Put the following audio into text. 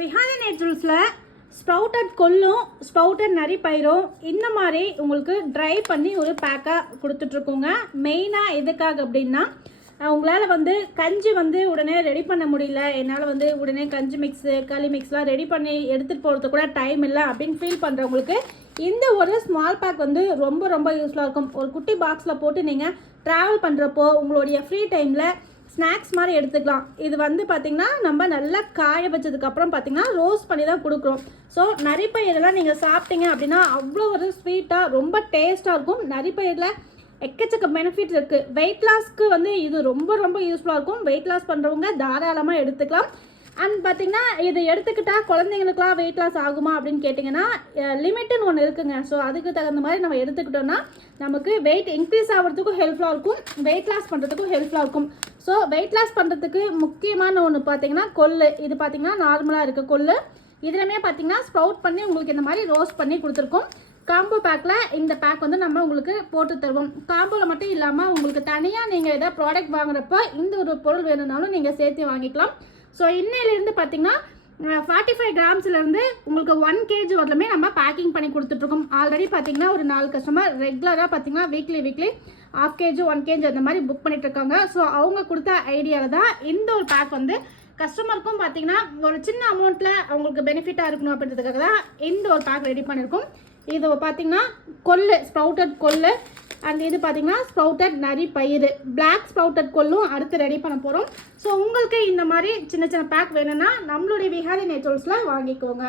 Vihari நேச்சுரல்ஸில் sprouted கொல்லும் sprouted நரிப்பயிரும் இந்த மாதிரி உங்களுக்கு ட்ரை பண்ணி ஒரு பேக்காக கொடுத்துட்ருக்கோங்க. மெயினாக எதுக்காக அப்படின்னா உங்களால் வந்து கஞ்சி வந்து உடனே ரெடி பண்ண முடியல, என்னால் வந்து உடனே கஞ்சி மிக்ஸு களி மிக்ஸ்லாம் ரெடி பண்ணி எடுத்துகிட்டு போகிறதுக்கு கூட டைம் இல்லை அப்படின்னு ஃபீல் பண்ணுறவங்களுக்கு இந்த ஒரு ஸ்மால் பேக் வந்து ரொம்ப ரொம்ப யூஸ்ஃபுல்லாக இருக்கும். ஒரு குட்டி பாக்ஸில் போட்டு நீங்கள் ட்ராவல் பண்ணுறப்போ உங்களுடைய ஃப்ரீ டைமில் ஸ்நாக்ஸ் மாதிரி எடுத்துக்கலாம். இது வந்து பார்த்திங்கன்னா நம்ம நல்லா காய வச்சதுக்கப்புறம் பார்த்திங்கன்னா ரோஸ்ட் பண்ணி தான் கொடுக்குறோம். ஸோ நரிப்பயிரெல்லாம் நீங்கள் சாப்பிட்டீங்க அப்படின்னா அவ்வளோ ஒரு ஸ்வீட்டாக ரொம்ப டேஸ்ட்டாக இருக்கும். நரிப்பயிரில் எக்கச்சக்க பெனிஃபிட் இருக்குது. வெயிட் லாஸ்க்கு வந்து இது ரொம்ப ரொம்ப யூஸ்ஃபுல்லாக இருக்கும். வெயிட் லாஸ் பண்ணுறவங்க தாராளமாக எடுத்துக்கலாம். அண்ட் பார்த்திங்கன்னா இது எடுத்துக்கிட்டால் குழந்தைங்களுக்குலாம் வெயிட் லாஸ் ஆகுமா அப்படின்னு கேட்டிங்கன்னா லிமிட்டுன்னு ஒன்று இருக்குங்க. ஸோ அதுக்கு தகுந்த மாதிரி நம்ம எடுத்துக்கிட்டோன்னா நமக்கு வெயிட் இன்க்ரீஸ் ஆகிறதுக்கும் ஹெல்ப்ஃபுல்லாக இருக்கும், வெயிட் லாஸ் பண்ணுறதுக்கும் ஹெல்ப்ஃபுல்லாக இருக்கும். ஸோ வெயிட் லாஸ் பண்ணுறதுக்கு முக்கியமான ஒன்று பார்த்திங்கன்னா கொள்ளு. இது பார்த்திங்கன்னா நார்மலாக இருக்குது கொள்ளு. இதுலையுமே பார்த்திங்கன்னா ஸ்ப்ரவுட் பண்ணி உங்களுக்கு இந்த மாதிரி ரோஸ்ட் பண்ணி கொடுத்துருக்கோம். காம்போ பேக்கில் இந்த பேக் வந்து நம்ம உங்களுக்கு போட்டு தருவோம். காம்போவில் மட்டும் இல்லாமல் உங்களுக்கு தனியாக நீங்கள் எதாவது ப்ராடக்ட் வாங்குறப்ப இந்த ஒரு பொருள் வேணும்னாலும் நீங்கள் சேர்த்து வாங்கிக்கலாம். ஸோ இன்னையிலேருந்து பார்த்திங்கன்னா 45 கிராம்ஸ்லேருந்து உங்களுக்கு 1 kg வரலுமே நம்ம பேக்கிங் பண்ணி கொடுத்துட்ருக்கோம். ஆல்ரெடி பார்த்திங்கன்னா ஒரு 4 கஸ்டமர் ரெகுலராக பார்த்திங்கன்னா வீக்லி ½ kg 1 kg அந்த மாதிரி புக் பண்ணிகிட்ருக்காங்க. ஸோ அவங்க கொடுத்த ஐடியாவில் தான் இந்த ஒரு பேக் வந்து கஸ்டமருக்கும் பார்த்திங்கன்னா ஒரு சின்ன அமௌண்ட்டில் அவங்களுக்கு பெனிஃபிட்டாக இருக்கணும் அப்படின்றதுக்காக தான் இந்த ஒரு பேக் ரெடி பண்ணியிருக்கோம். இது பார்த்திங்கன்னா கொள்ளு, ஸ்ப்ரவுட்டட் கொள்ளு, அண்ட் இது பார்த்திங்கன்னா ஸ்ப்ரவுட்டட் நரிப்பயிறு, பிளாக் ஸ்ப்ரவுட்டட் கொள்ளும் அடுத்து ரெடி பண்ண போகிறோம். ஸோ உங்களுக்கு இந்த மாதிரி சின்ன சின்ன பேக் வேணும்னா நம்மளுடைய விஹாரி நேச்சுரல்ஸில் வாங்கிக்கோங்க.